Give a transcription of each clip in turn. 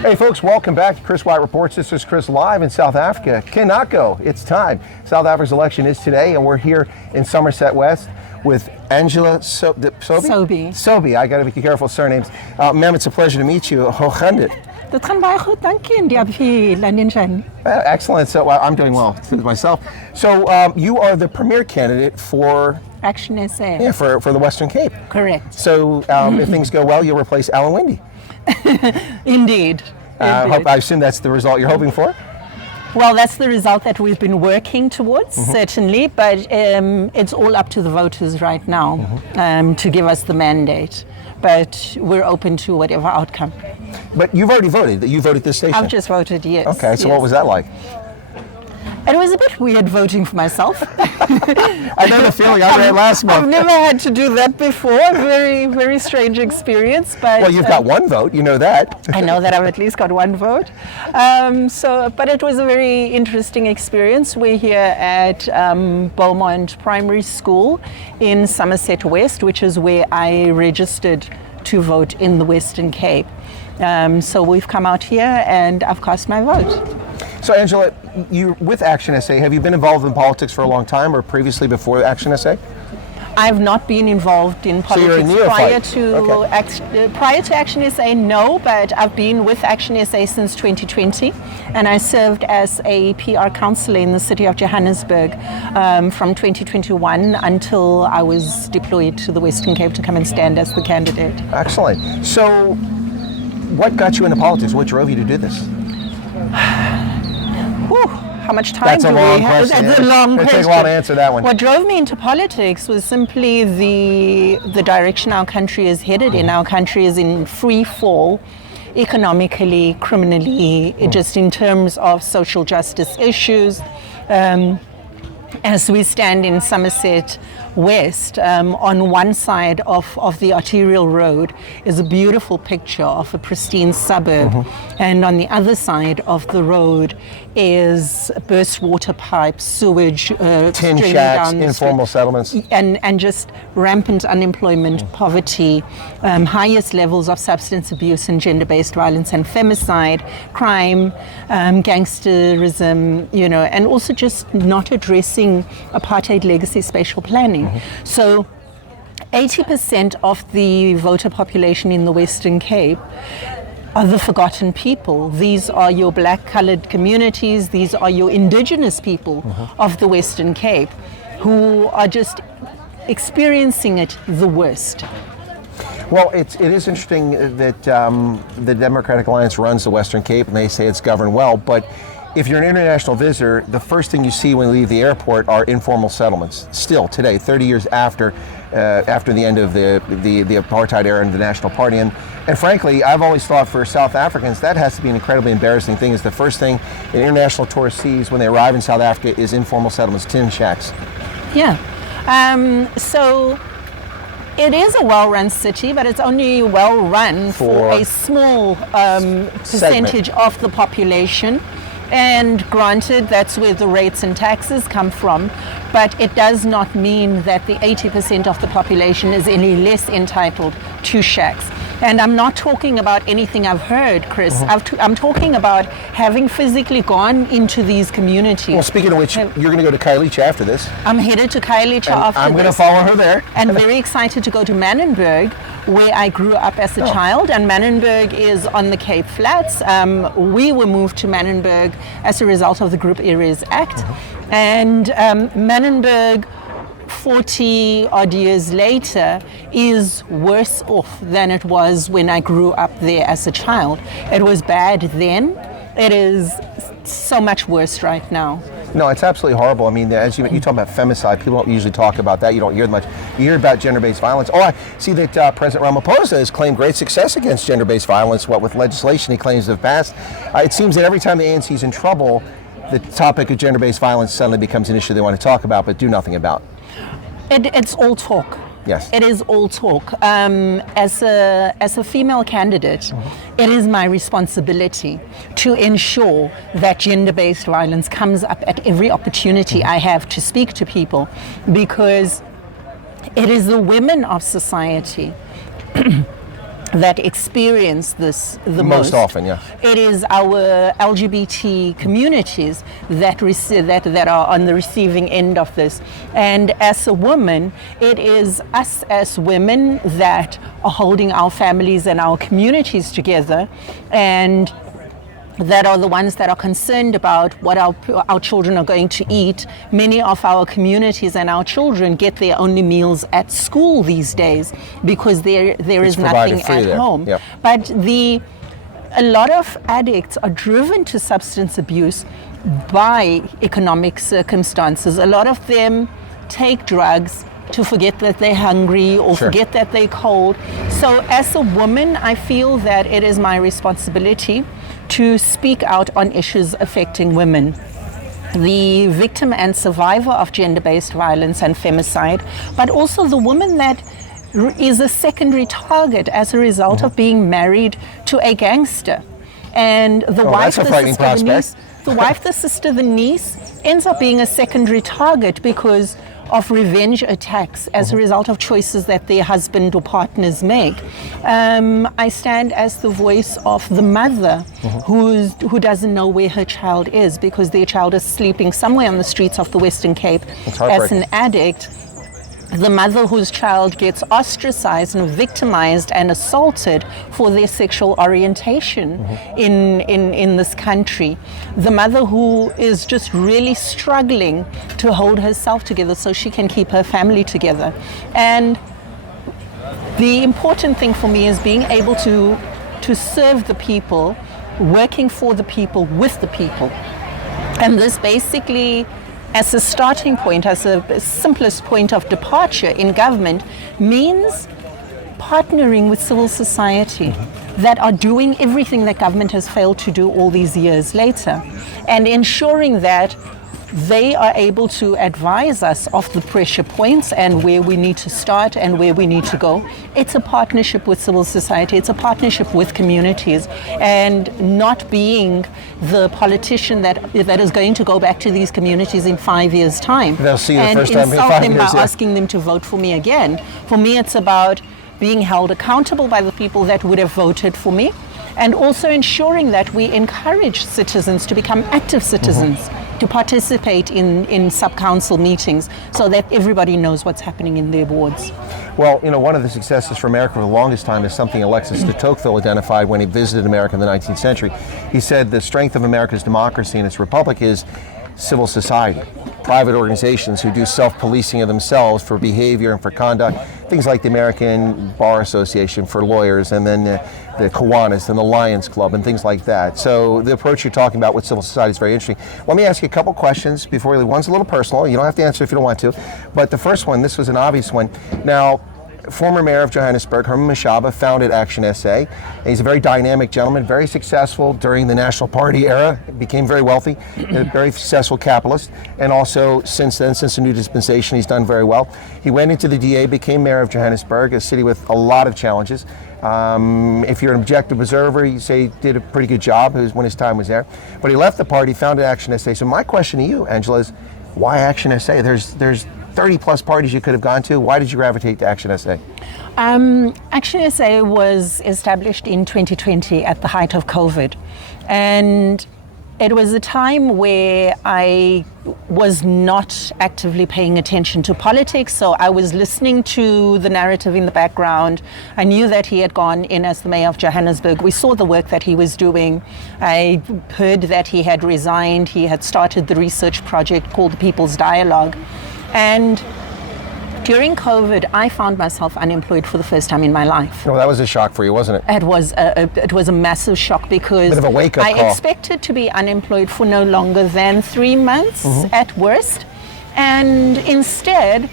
Hey folks, welcome back to Chris Wyatt Reports. This is Chris live in South Africa. Cannot go. It's time. South Africa's election is today, and we're here in Somerset West with Angela Sobey? Sobey. I got to be careful with surnames. Ma'am, it's a pleasure to meet you. Hoe gaan dit? Dat gaan baie goed, dankie. En die Excellent. So I'm doing well myself. So you are the premier candidate for ActionSA. Yeah, for the Western Cape. Correct. So if things go well, you'll replace Alan Winde. Indeed. I assume that's the result you're hoping for? Well, that's the result that we've been working towards, certainly, but it's all up to the voters right now to give us the mandate. But we're open to whatever outcome. But you've already voted. You voted this station? I've just voted, yes. Okay, so yes. What was that like? It was a bit weird voting for myself. I know the feeling. I ran last month. I've never had to do that before. Very, very strange experience. But well, you've got one vote. You know that. I know that I've at least got one vote. But it was a very interesting experience. We're here at Beaumont Primary School in Somerset West, which is where I registered to vote in the Western Cape. So we've come out here and I've cast my vote. So Angela, you with ActionSA, have you been involved in politics for a long time or previously before ActionSA? I've not been involved in politics prior to ActionSA, no, but I've been with ActionSA since 2020, and I served as a PR councillor in the city of Johannesburg from 2021 until I was deployed to the Western Cape to come and stand as the candidate. Excellent. So what got you into politics? What drove you to do this? How much time do we have? That's a long question. It takes a while to answer that one. What drove me into politics was simply the direction our country is headed in. Our country is in free fall, economically, criminally, just in terms of social justice issues. As we stand in Somerset West, on one side of the arterial road is a beautiful picture of a pristine suburb, and on the other side of the road is burst water pipes, sewage, tin shacks, informal settlements, and just rampant unemployment, poverty, highest levels of substance abuse and gender-based violence and femicide, crime, gangsterism, and also just not addressing apartheid legacy spatial planning. So 80% of the voter population in the Western Cape are the forgotten people. These are your black colored communities, these are your indigenous people of the Western Cape who are just experiencing it the worst. Well, it is interesting that the Democratic Alliance runs the Western Cape and they say it's governed well, but if you're an international visitor, the first thing you see when you leave the airport are informal settlements. Still today, 30 years after the end of the apartheid era and the National Party. And frankly, I've always thought for South Africans, that has to be an incredibly embarrassing thing. Is the first thing an international tourist sees when they arrive in South Africa is informal settlements, tin shacks. Yeah. So it is a well-run city, but it's only well-run for a small percentage of the population. And granted, that's where the rates and taxes come from, but it does not mean that the 80% of the population is any less entitled to shacks. And I'm not talking about anything I've heard, Chris. I'm talking about having physically gone into these communities. Well, speaking of which, you're going to go to Khayelitsha after this. I'm headed to Khayelitsha after this. I'm going to follow her there. And very excited to go to Manenberg, where I grew up as a child. And Manenberg is on the Cape Flats. We were moved to Manenberg as a result of the Group Areas Act. And Manenberg, 40 odd years later, is worse off than it was when I grew up there as a child. It was bad then. It is so much worse right now. No, it's absolutely horrible. I mean, as you talk about femicide, people don't usually talk about that. You don't hear much. You hear about gender-based violence. Oh, I see that President Ramaphosa has claimed great success against gender-based violence, with legislation he claims to have passed. It seems that every time the ANC is in trouble, the topic of gender-based violence suddenly becomes an issue they want to talk about but do nothing about. It's all talk. Yes. It is all talk. As a female candidate, it is my responsibility to ensure that gender-based violence comes up at every opportunity I have to speak to people, because it is the women of society that experience this the Most often, yeah. It is our LGBT communities that are on the receiving end of this. And as a woman, it is us as women that are holding our families and our communities together, and that are the ones that are concerned about what our children are going to eat. Many of our communities and our children get their only meals at school these days because there is nothing at home. Yep. But a lot of addicts are driven to substance abuse by economic circumstances. A lot of them take drugs to forget that they're hungry or forget that they're cold. So as a woman, I feel that it is my responsibility to speak out on issues affecting women. The victim and survivor of gender-based violence and femicide, but also the woman that is a secondary target as a result of being married to a gangster. And the wife, the sister, the niece, the sister, the niece ends up being a secondary target because of revenge attacks as a result of choices that their husband or partners make. I stand as the voice of the mother who doesn't know where her child is because their child is sleeping somewhere on the streets of the Western Cape as an addict. The mother whose child gets ostracized and victimized and assaulted for their sexual orientation in this country. The mother who is just really struggling to hold herself together so she can keep her family together. And the important thing for me is being able to serve the people, working for the people, with the people. And this basically, as a starting point, as a simplest point of departure in government, means partnering with civil society that are doing everything that government has failed to do all these years later, and ensuring that they are able to advise us of the pressure points and where we need to start and where we need to go. It's a partnership with civil society, it's a partnership with communities, and not being the politician that is going to go back to these communities in 5 years' time. They'll see you and the first time in 5 insult them years, by asking them to vote for me again. For me, it's about being held accountable by the people that would have voted for me, and also ensuring that we encourage citizens to become active citizens, to participate in sub-council meetings so that everybody knows what's happening in their wards. Well, you know, one of the successes for America for the longest time is something Alexis de Tocqueville identified when he visited America in the 19th century. He said the strength of America's democracy and its republic is civil society, private organizations who do self-policing of themselves for behavior and for conduct, things like the American Bar Association for lawyers, and then the Kiwanis and the Lions Club and things like that. So the approach you're talking about with civil society is very interesting. Let me ask you a couple questions before we leave. One's a little personal. You don't have to answer if you don't want to. But the first one, this was an obvious one. Now, former mayor of Johannesburg, Herman Mashaba, founded ActionSA. He's a very dynamic gentleman, very successful during the National Party era, became very wealthy, a very successful capitalist, and also since then, since the new dispensation, he's done very well. He went into the DA, became mayor of Johannesburg, a city with a lot of challenges. If you're an objective observer, you say he did a pretty good job when his time was there. But he left the party, founded ActionSA. So my question to you, Angela, is why ActionSA? There's 30 plus parties you could have gone to. Why did you gravitate to ActionSA? ActionSA was established in 2020 at the height of COVID. And it was a time where I was not actively paying attention to politics, so I was listening to the narrative in the background. I knew that he had gone in as the mayor of Johannesburg. We saw the work that he was doing. I heard that he had resigned. He had started the research project called the People's Dialogue. And during COVID, I found myself unemployed for the first time in my life. Oh, that was a shock for you, wasn't it? It was a massive shock because bit of a wake-up call. I expected to be unemployed for no longer than 3 months at worst. And instead,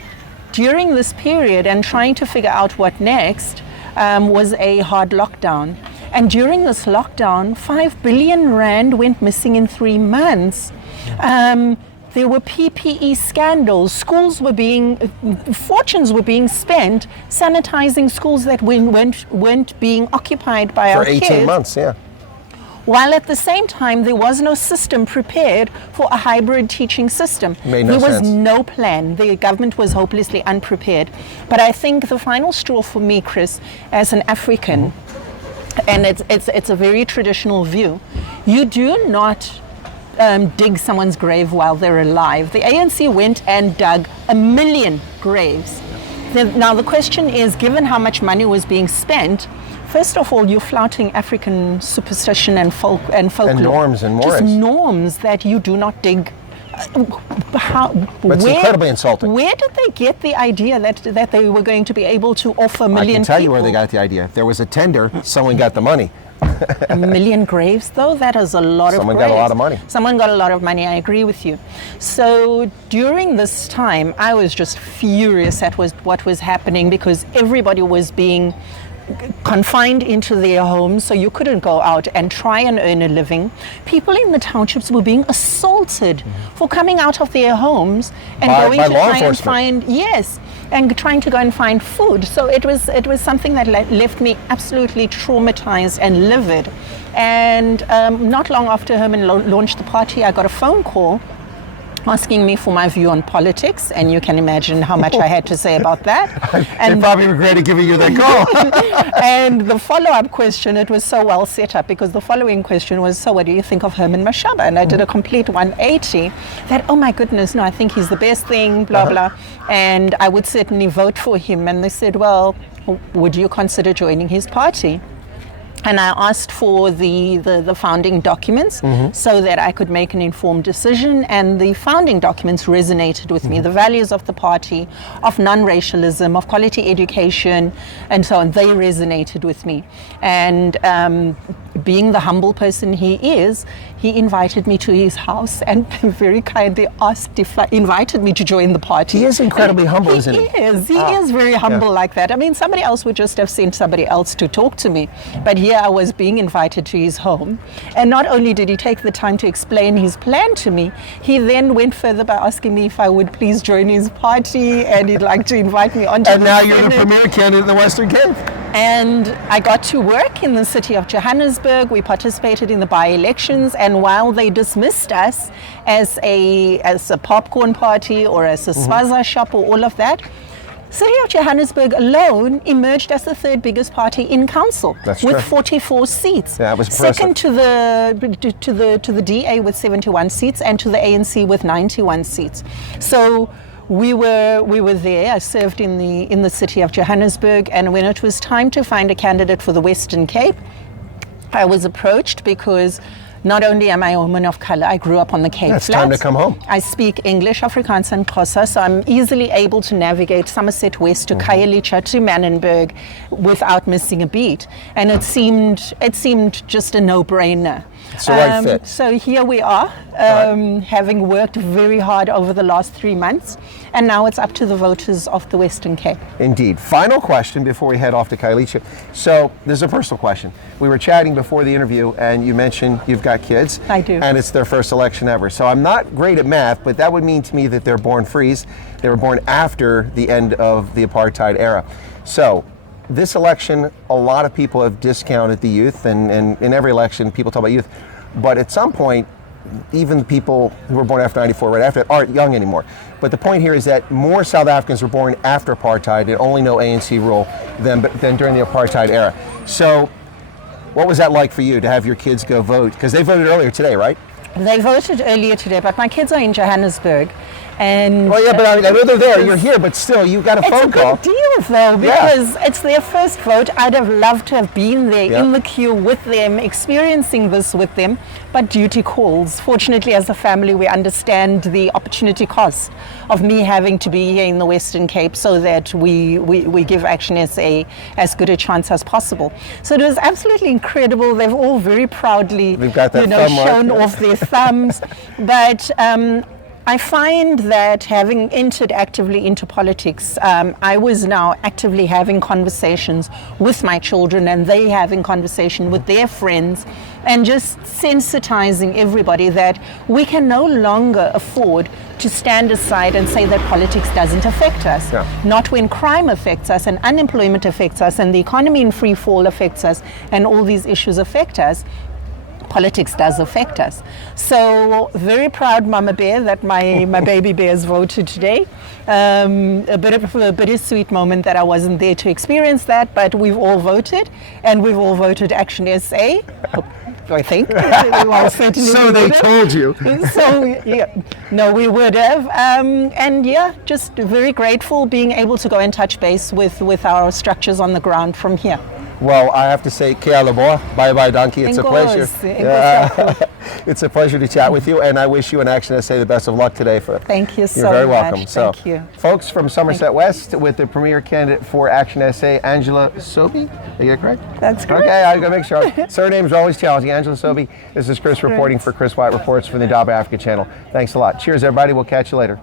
during this period and trying to figure out what next, was a hard lockdown. And during this lockdown, 5 billion rand went missing in 3 months. There were PPE scandals. Fortunes were being spent sanitizing schools that weren't being occupied by our kids. For 18 months, yeah. while at the same time there was no system prepared for a hybrid teaching system. Made no there was sense. no plan. The government was hopelessly unprepared. But I think the final straw for me, Chris, as an African, and it's a very traditional view, you do not dig someone's grave while they're alive. The ANC went and dug 1 million graves. Now the question is, given how much money was being spent, first of all, you're flouting African superstition and folklore. And norms and mores. Just norms that you do not dig. That's incredibly insulting. Where did they get the idea that they were going to be able to offer 1 million I can tell people? you where they got the idea. There was a tender, someone got the money. 1 million graves, though? That is a lot of graves. Someone got a lot of money. Someone got a lot of money, I agree with you. So during this time, I was just furious at what was happening, because everybody was being confined into their homes, so you couldn't go out and try and earn a living. People in the townships were being assaulted for coming out of their homes and going to try and find, yes, and trying to go and find food. So it was something that left me absolutely traumatized and livid. And not long after Herman launched the party, I got a phone call asking me for my view on politics, and you can imagine how much I had to say about that. And they probably regretted giving you that call. And the follow-up question, it was so well set up, because the following question was, so what do you think of Herman Mashaba? And I did a complete 180 that, oh my goodness, no, I think he's the best thing, blah, blah. And I would certainly vote for him. And they said, well, would you consider joining his party? And I asked for the founding documents so that I could make an informed decision. And the founding documents resonated with me. The values of the party, of non-racialism, of quality education, and so on, they resonated with me. And being the humble person he is, he invited me to his house and very kindly invited me to join the party. He is incredibly humble, isn't he? He is very humble like that. I mean, somebody else would just have sent somebody else to talk to me. But here I was being invited to his home. And not only did he take the time to explain his plan to me, he then went further by asking me if I would please join his party, and he'd like to invite me onto And now you're the premier candidate in the Western Cape. And I got to work in the city of Johannesburg. We participated in the by-elections, and while they dismissed us as a popcorn party or as a swaza shop or all of that, City of Johannesburg alone emerged as the third biggest party in council. That's with true. 44 seats. Yeah, that was impressive. Second to the DA with 71 seats, and to the ANC with 91 seats. So we were there. I served in the city of Johannesburg, and when it was time to find a candidate for the Western Cape, I was approached because not only am I a woman of color, I grew up on the Cape Flats. It's time to come home. I speak English, Afrikaans and Xhosa, so I'm easily able to navigate Somerset West to Khayelitsha to Manenberg without missing a beat. And it seemed just a no-brainer. It's the right fit. So here we are, having worked very hard over the last 3 months, and now it's up to the voters of the Western Cape. Indeed. Final question before we head off to Khayelitsha. So there's a personal question. We were chatting before the interview, and you mentioned you've got kids. I do. And it's their first election ever. So I'm not great at math, but that would mean to me that they're born freeze. They were born after the end of the apartheid era. So this election, a lot of people have discounted the youth, and in every election, people talk about youth. But at some point, even the people who were born after 94, right after it, aren't young anymore. But the point here is that more South Africans were born after apartheid and only know ANC rule than during the apartheid era. So what was that like for you to have your kids go vote? Because they voted earlier today, right? They voted earlier today, but my kids are in Johannesburg. And well, yeah, but I know they're there. You're here, but still, you got a phone call. It's a big deal, though, because it's their first vote. I'd have loved to have been there in the queue with them, experiencing this with them, but duty calls. Fortunately, as a family, we understand the opportunity cost of me having to be here in the Western Cape, so that we give ActionSA as good a chance as possible. So it was absolutely incredible. They've all very proudly, shown off their thumbs, but. I find that having entered actively into politics, I was now actively having conversations with my children, and they having conversation with their friends, and just sensitizing everybody that we can no longer afford to stand aside and say that politics doesn't affect us. Yeah. Not when crime affects us, and unemployment affects us, and the economy in free fall affects us, and all these issues affect us. politics does affect us. So very proud Mama Bear that my baby bears voted today. A bit of a bittersweet moment that I wasn't there to experience that, but we've all voted, and we've all voted ActionSA. I think. Well, So they told you. So yeah, no, we would have, and yeah, just very grateful being able to go and touch base with our structures on the ground from here. Well, I have to say, Kia Laboa, bye-bye donkey, it's a pleasure. It's a pleasure to chat with you, and I wish you and ActionSA the best of luck today. Thank you so much. You're very welcome. So, thank you. Folks from Somerset West with the premier candidate for ActionSA, Angela Sobey. Did I get it correct? That's correct. Okay, I gotta make sure. Surnames are always challenging. Angela Sobey. This is Chris reporting for Chris Wyatt Reports for the Africa Africa channel. Thanks a lot. Cheers, everybody. We'll catch you later.